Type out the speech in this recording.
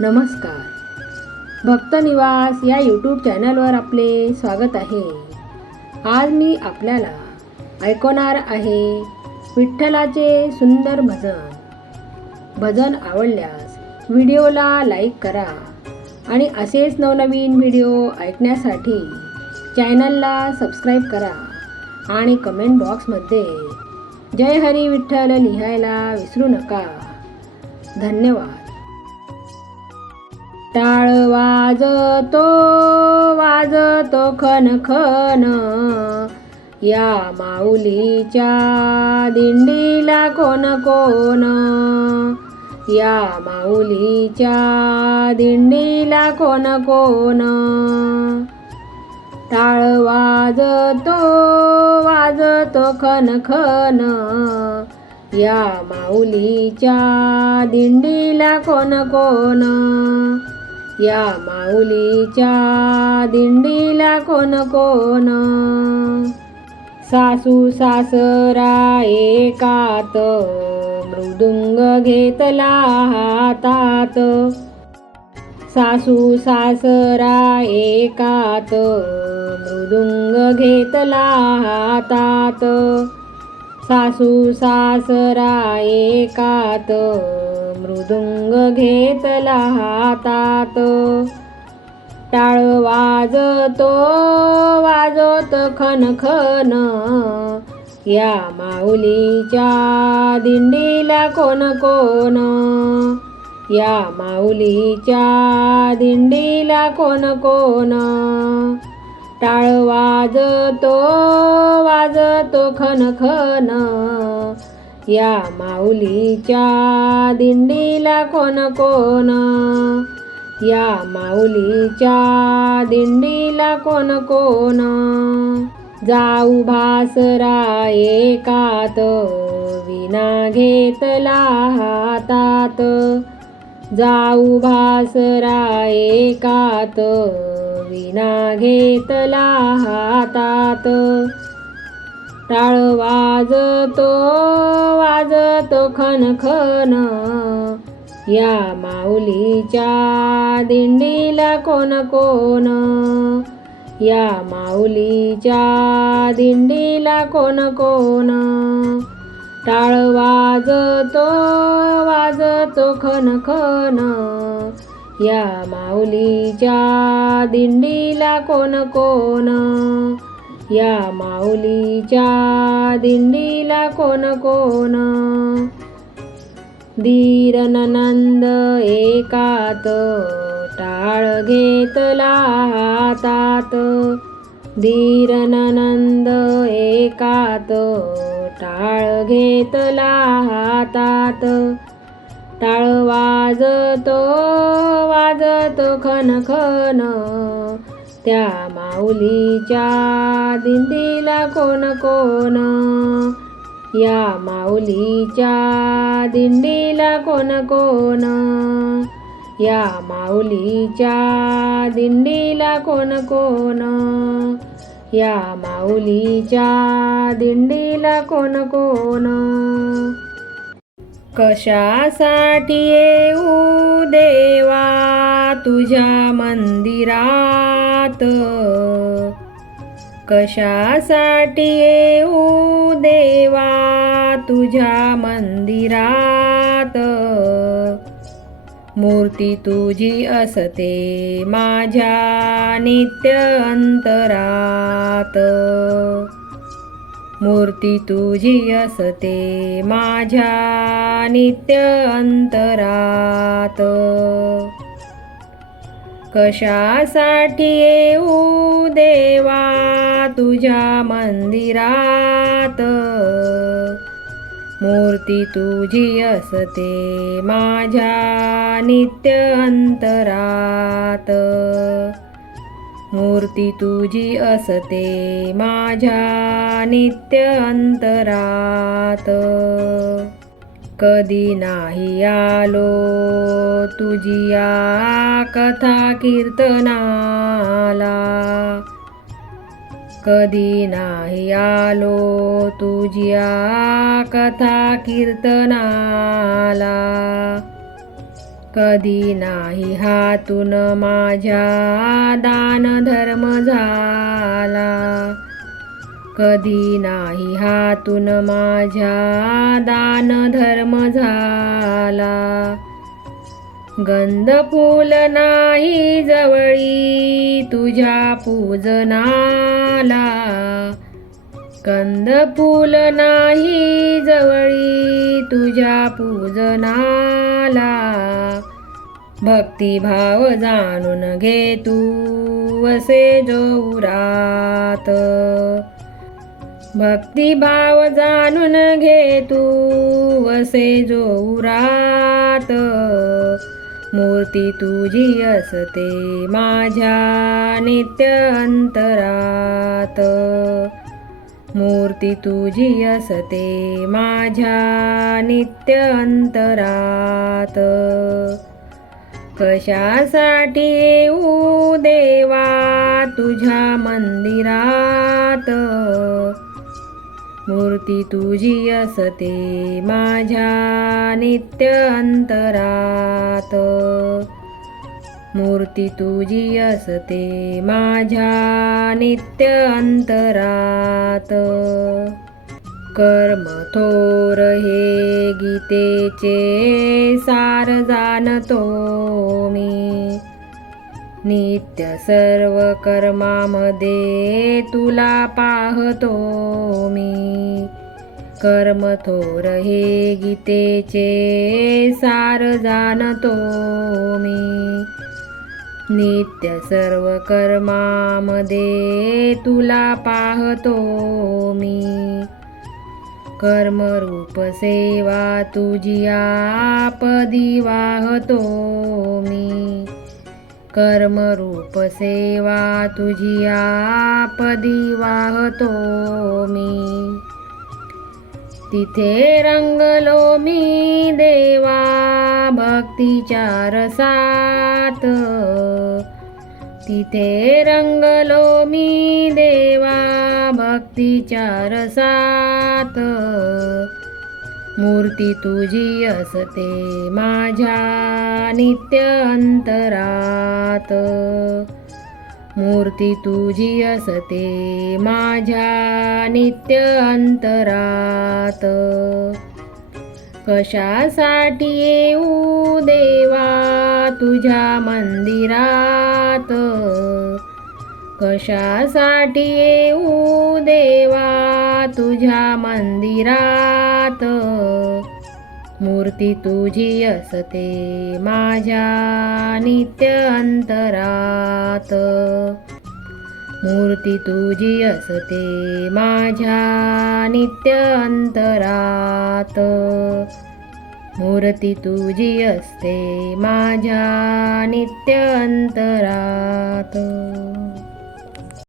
नमस्कार. भक्तनिवास या यूट्यूब चॅनलवर आपले स्वागत आहे. आज मी आपल्याला ऐकवणार आहे विठ्ठलाचे सुंदर भजन. भजन आवडल्यास व्हिडिओला लाईक करा आणि असेच नवनवीन व्हिडिओ ऐकण्यासाठी चॅनलला सबस्क्राईब करा आणि कमेंट बॉक्समध्ये जय हरी विठ्ठल लिहायला विसरू नका. धन्यवाद. टाळ वाजतो खन खन, या माऊलीच्या दिंडीला कोण कोण, या माऊलीच्या दिंडीला कोण कोण. टाळ वाजतो खन खन, या माऊलीच्या दिंडीला कोण कोण, या माऊलीच्या दिंडीला कोण कोण. सासू सासरा एकात, मृदुंग घेतला हातात. सासू सासरा एकात, मृदुंग घेतला हातात. सासू सासरा एकात, मृदुंग घेतला हातात. टाळ वाजतो खन खन, या माऊलीच्या दिंडीला कोण कोण, या माऊलीच्या दिंडीला कोण कोण. टाळ वाजतो खन खन, या माऊलीच्या दिंडीला कोण कोण, या माऊलीच्या दिंडीला कोण कोण. जाऊ भासरा एकात, विणा घेतला हातात. जाऊ भासरा एकात, विणा घेतला हातात. टाळ वाजतो खन खन, या माऊलीच्या दिंडीला कोण कोण, या माऊलीच्या दिंडीला कोण कोण. टाळ वाजतो खन खन, या माऊलीच्या दिंडीला कोण कोण, या माऊलीच्या दिंडीला कोण कोण. धीर ननंद एकात, टाळ घेतला हातात. धीर ननंद एकात, टाळ घेतला हातात. टाळ वाजतो खन खन, त्या माऊलीच्या दिंडीला कोण कोण, या माऊलीच्या दिंडीला कोण कोण, या माऊलीच्या दिंडीला कोण कोण, या माऊलीच्या दिंडीला कोण कोण. कशासाठी येऊ देवा तुझ्या मंदिरात, कशासाठी येऊ देवा तुझ्या मंदिरात. मूर्ती तुझी असते माझ्या नित्य अंतरात. मूर्ती तुझी असते माझ्या नित्य अंतरात. कशासाठी येऊ देवा तुझ्या मंदिरात. मूर्ती तुझी असते माझ्या नित्य अंतरात. मूर्ती तुझी असते माझ्या नित्य अंतरात. कधी नाही आलो तुझिया कथा कीर्तनाला. कधी नाही आलो तुझिया कथा कीर्तनाला. कधी नाही हातून माझ्या दान धर्म झाला, कधी नाही हातून माझ्या दान धर्म झाला. गंध फूल नाही जवळी तुझ्या पूजनाला, गंध फूल नाही जवळी तुझ्या पूजनाला. भक्तिभाव जाणून घे तू असे जोरात, भक्तिभाव जाणून घे तू असे जोरात. मूर्ती तुझी असते माझ्या नित्य अंतरात, मूर्ती तुझी असते माझ्या नित्य अंतरात. कशासाठी येऊ देवा तुझ्या मंदिरात, मूर्ती तुझी असते माझ्या नित्य अंतरात, मूर्ती तुझी असते माझ्या नित्य अंतरात. कर्म थोर हे गीतेचे सार जाणतो मी, नित्य सर्व कर्मामध्ये तुला पाहतो मी. कर्म थोर हे गीतेचे सार जाणतो मी, नित्य सर्व कर्मामध्ये तुला पाहतो मी. कर्मरूप सेवा तुझी आपदी वाहतो मी, कर्मरूप सेवा तुझी आपदी वाहतो मी. तिथे रंगलो मी देवा भक्तीच्या रसात, तिथे रंगलो मी देवा भक्तीच्या रसात. मूर्ती तुझी असते माझ्या नित्य अंतरात, मूर्ती तुझी असते माझ्या नित्य अंतरात. कशासाठी येऊ देवा तुझ्या मंदिरात, कशासाठी येऊ देवा तुझ्या मंदिरात. मूर्ती तुझी असते माझ्या नित्य अंतरात, मूर्ती तुझी असते माझ्या नित्य अंतरात, मूर्ती तुझी असते माझ्या नित्य अंतरात.